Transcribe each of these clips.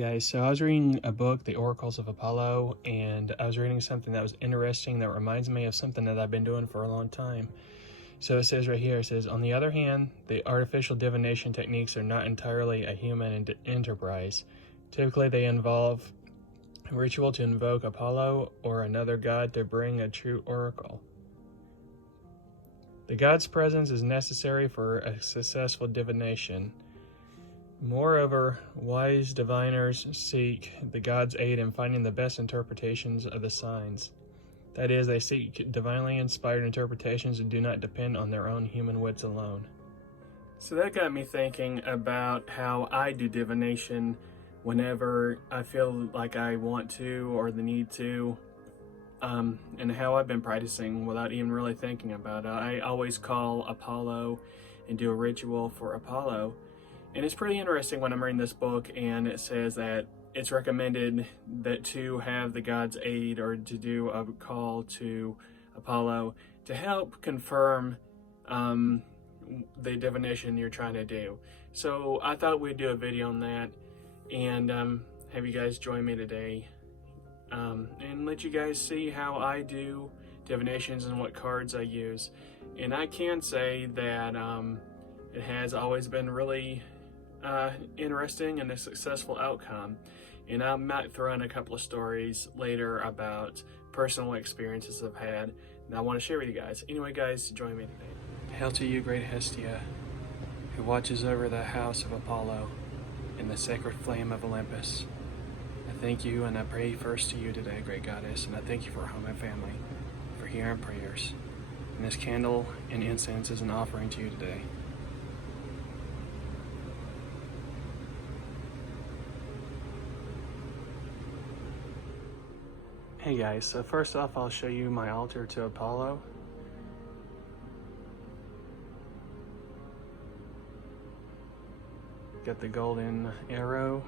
Guys, so I was reading a book, The Oracles of Apollo, and I was reading something that was interesting that reminds me of something that I've been doing for a long time. So it says right here, it says, on the other hand, the artificial divination techniques are not entirely a human enterprise. Typically, they involve ritual to invoke Apollo or another god to bring a true oracle. The god's presence is necessary for a successful divination. Moreover, wise diviners seek the god's aid in finding the best interpretations of the signs. That is, they seek divinely inspired interpretations and do not depend on their own human wits alone. So that got me thinking about how I do divination whenever I feel like I want to or the need to, and how I've been practicing without even really thinking about it. I always call Apollo and do a ritual for Apollo. And it's pretty interesting when I'm reading this book and it says that it's recommended that to have the god's aid or to do a call to Apollo to help confirm the divination you're trying to do. So I thought we'd do a video on that and have you guys join me today and let you guys see how I do divinations and what cards I use. And I can say that it has always been really interesting and a successful outcome, and I might throw in a couple of stories later about personal experiences I've had and I want to share with you guys. Anyway guys, join me today. Hail to you, great Hestia, who watches over the house of Apollo in the sacred flame of Olympus. I thank you and I pray first to you today, great goddess, and I thank you for home and family, for hearing prayers. And this candle and incense is an offering to you today. Hey guys, so first off I'll show you my altar to Apollo. Got the golden arrow.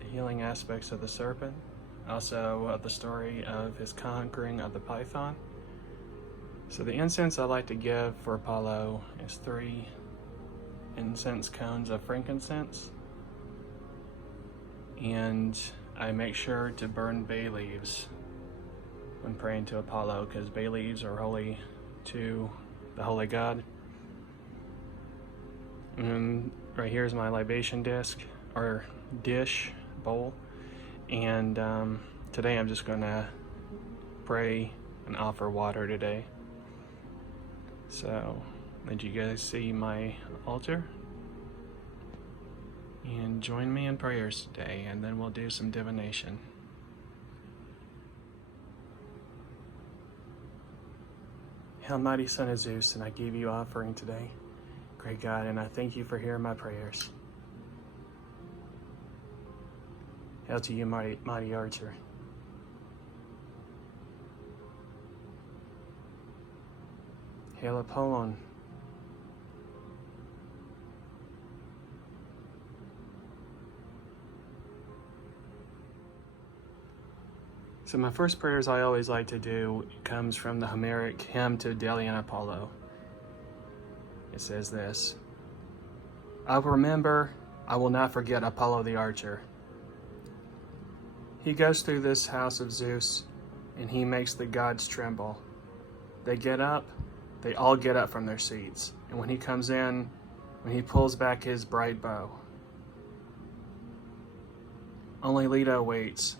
The healing aspects of the serpent. Also the story of his conquering of the python. So the incense I like to give for Apollo is 3 incense cones of frankincense, and I make sure to burn bay leaves when praying to Apollo because bay leaves are holy to the holy god. And right here is my libation disc or dish bowl, and today I'm just gonna pray and offer water today. So let you guys see my altar and join me in prayers today, and then we'll do some divination. Hail, mighty son of Zeus, and I give you offering today, great God, and I thank you for hearing my prayers. Hail to you, mighty archer. Hail, Apollon. So my first prayers I always like to do comes from the Homeric hymn to Delian Apollo. It says this: I will remember, I will not forget Apollo the archer. He goes through this house of Zeus, and he makes the gods tremble. They get up, they all get up from their seats, and when he comes in, when he pulls back his bright bow, only Leto waits.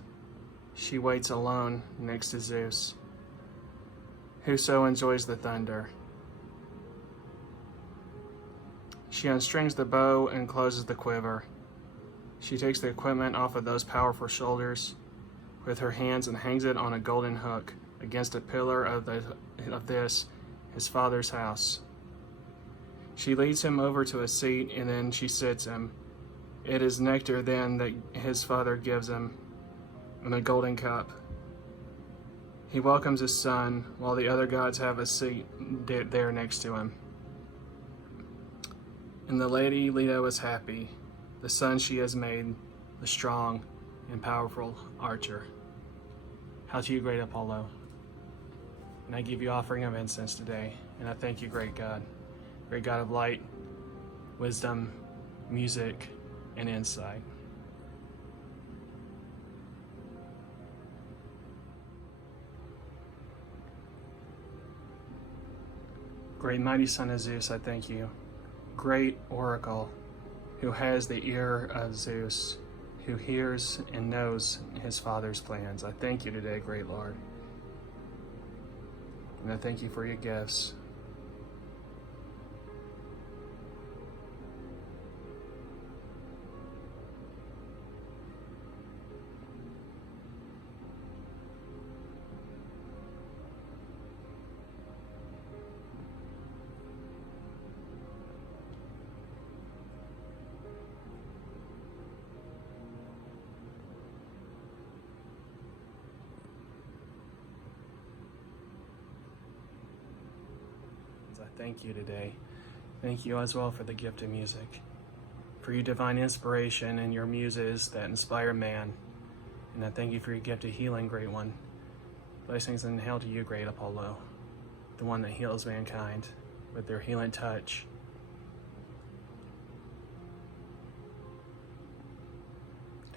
She waits alone next to Zeus, who so enjoys the thunder. She unstrings the bow and closes the quiver. She takes the equipment off of those powerful shoulders with her hands and hangs it on a golden hook against a pillar of this, his father's house. She leads him over to a seat, and then she sits him. It is nectar then that his father gives him in a golden cup. He welcomes his son while the other gods have a seat there next to him. And the lady Leto is happy, the son she has made, the strong and powerful archer. Hail to you, great Apollo. And I give you offering of incense today, And I thank you, great God of light, wisdom, music, and insight. Great mighty Son of Zeus, I thank you. Great oracle, who has the ear of Zeus, who hears and knows his Father's plans. I thank you today, great Lord. And I thank you for your gifts. I thank you today. Thank you as well for the gift of music, for your divine inspiration and your muses that inspire man. And I thank you for your gift of healing, great one. Blessings and hail to you, great Apollo, the one that heals mankind with their healing touch.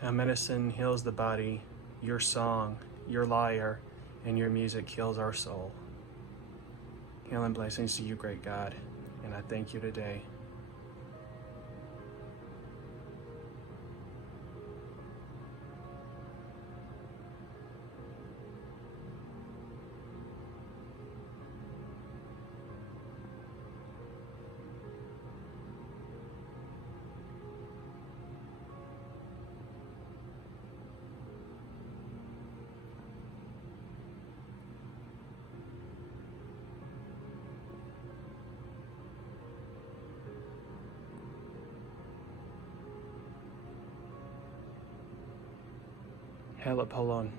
How medicine heals the body, your song, your lyre, and your music heals our soul. Hail and blessings to you, great God, and I thank you today. Hail Apollon,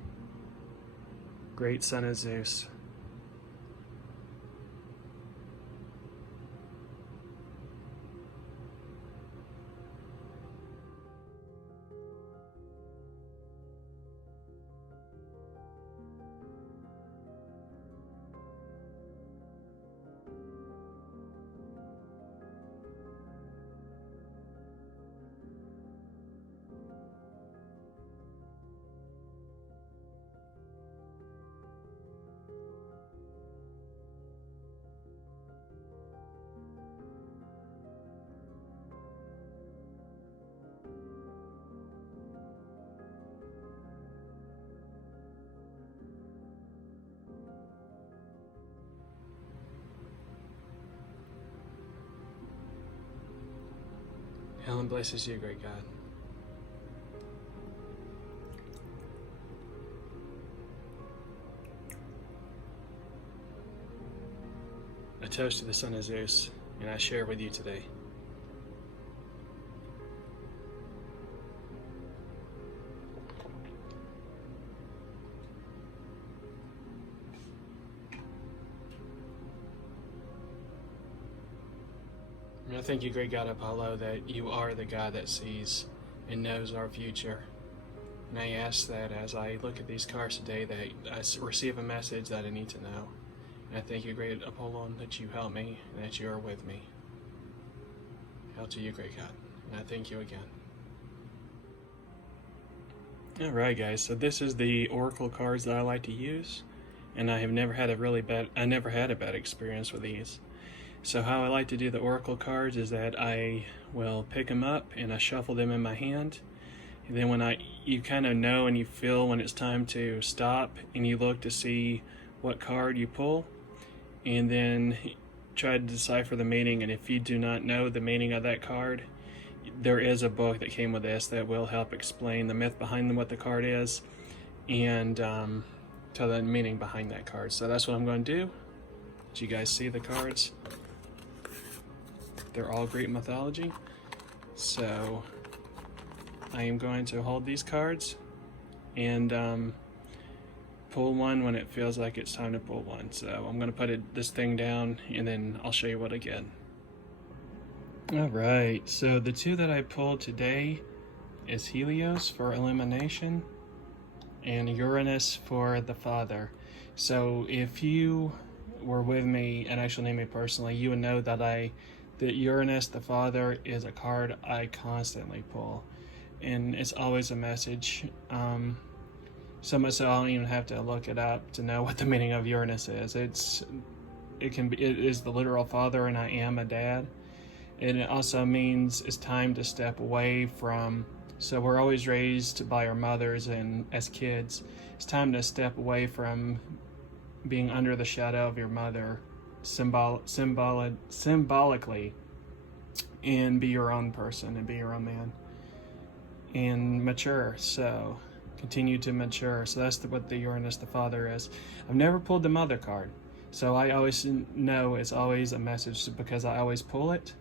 great son of Zeus. Hail and blesses you, great God. A toast to the son of Zeus, and I share with you today. And I thank you, great God Apollo, that you are the God that sees and knows our future. And I ask that as I look at these cards today, that I receive a message that I need to know. And I thank you, great Apollon, that you help me and that you are with me. Hail to you, great God. And I thank you again. Alright guys, so this is the oracle cards that I like to use. And I have never had a bad experience with these. So how I like to do the oracle cards is that I will pick them up and I shuffle them in my hand. And then when you kind of know and you feel when it's time to stop, and you look to see what card you pull, and then try to decipher the meaning. And if you do not know the meaning of that card, there is a book that came with this that will help explain the myth behind what the card is, and tell the meaning behind that card. So that's what I'm going to do. Did you guys see the cards? They're all Greek mythology. So I am going to hold these cards and pull one when it feels like it's time to pull one. So I'm going to put this thing down and then I'll show you what I get. Alright, so the two that I pulled today is Helios for elimination and Uranus for the father. So if you were with me and actually knew me personally, you would know that Uranus, the Father, is a card I constantly pull, and it's always a message. So much so I don't even have to look it up to know what the meaning of Uranus is. It is the literal father, and I am a dad. And it also means it's time to step away from. So we're always raised by our mothers, and as kids, it's time to step away from being under the shadow of your mother, symbolically, and be your own person and be your own man and mature. So continue to mature. So that's what the Uranus, the Father, is. I've never pulled the Mother card, so I always know it's always a message because I always pull it,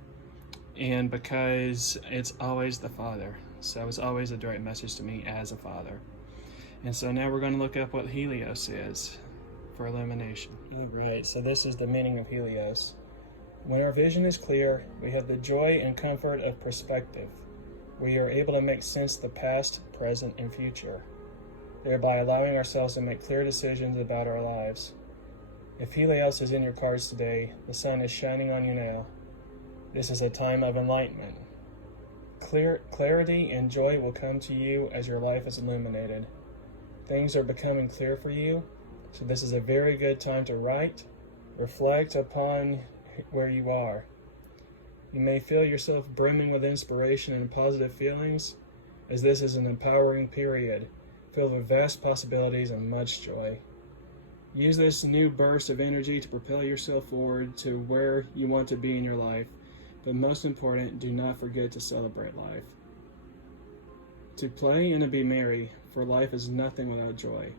and because it's always the Father. So it's always a direct message to me as a father. And so now we're going to look up what Helios is for illumination. All right, so this is the meaning of Helios. When our vision is clear, we have the joy and comfort of perspective. We are able to make sense of the past, present, and future, thereby allowing ourselves to make clear decisions about our lives. If Helios is in your cards today, the sun is shining on you now. This is a time of enlightenment. Clarity and joy will come to you as your life is illuminated. Things are becoming clear for you, so this is a very good time to write, reflect upon where you are. You may feel yourself brimming with inspiration and positive feelings, as this is an empowering period, filled with vast possibilities and much joy. Use this new burst of energy to propel yourself forward to where you want to be in your life, but most important, do not forget to celebrate life. To play and to be merry, for life is nothing without joy.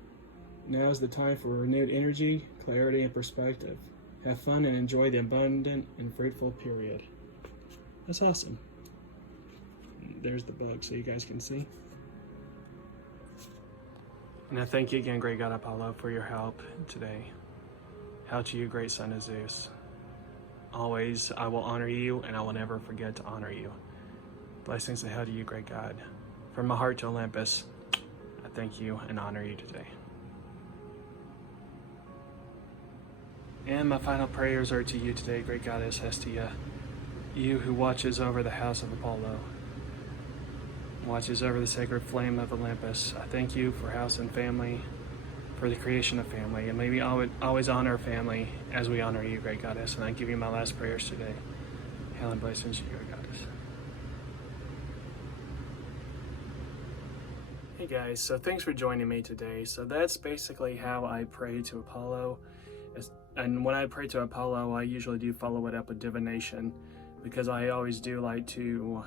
Now is the time for renewed energy, clarity, and perspective. Have fun and enjoy the abundant and fruitful period. That's awesome. There's the bug so you guys can see. And I thank you again, great God Apollo, for your help today. Hail to you, great son of Zeus. Always I will honor you, and I will never forget to honor you. Blessings and hail to you, great God. From my heart to Olympus, I thank you and honor you today. And my final prayers are to you today, great goddess Hestia, you who watches over the house of Apollo, watches over the sacred flame of Olympus. I thank you for house and family, for the creation of family, and may we always honor family as we honor you, great goddess. And I give you my last prayers today. Hail and blessings to you, great goddess. Hey guys, so thanks for joining me today. So that's basically how I pray to Apollo. And when I pray to Apollo, I usually do follow it up with divination, because I always do like to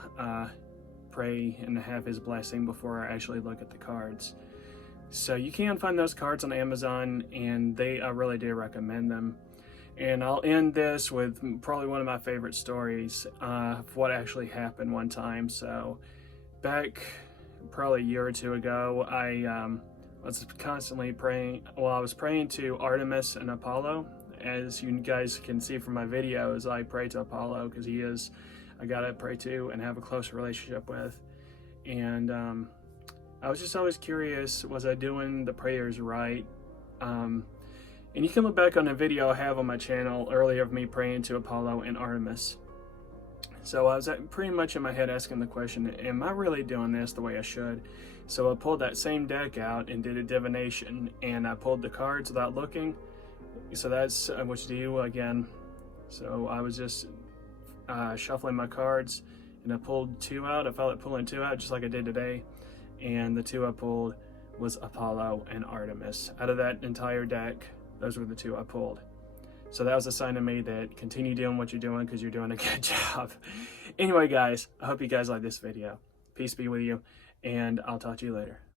pray and have his blessing before I actually look at the cards. So you can find those cards on Amazon, and I really do recommend them. And I'll end this with probably one of my favorite stories of what actually happened one time. So back probably a year or two ago, I was constantly praying. Well, I was praying to Artemis and Apollo. As you guys can see from my videos, I pray to Apollo because he is a god I pray to and have a close relationship with. And I was just always curious, was I doing the prayers right? And you can look back on a video I have on my channel earlier of me praying to Apollo and Artemis. So I was pretty much in my head asking the question, am I really doing this the way I should? So I pulled that same deck out and did a divination, and I pulled the cards without looking. So that's what you do again. So I was just shuffling my cards, and I pulled two out. I felt like pulling two out just like I did today. And the two I pulled was Apollo and Artemis. Out of that entire deck, those were the two I pulled. So that was a sign to me that continue doing what you're doing because you're doing a good job. Anyway, guys, I hope you guys like this video. Peace be with you, and I'll talk to you later.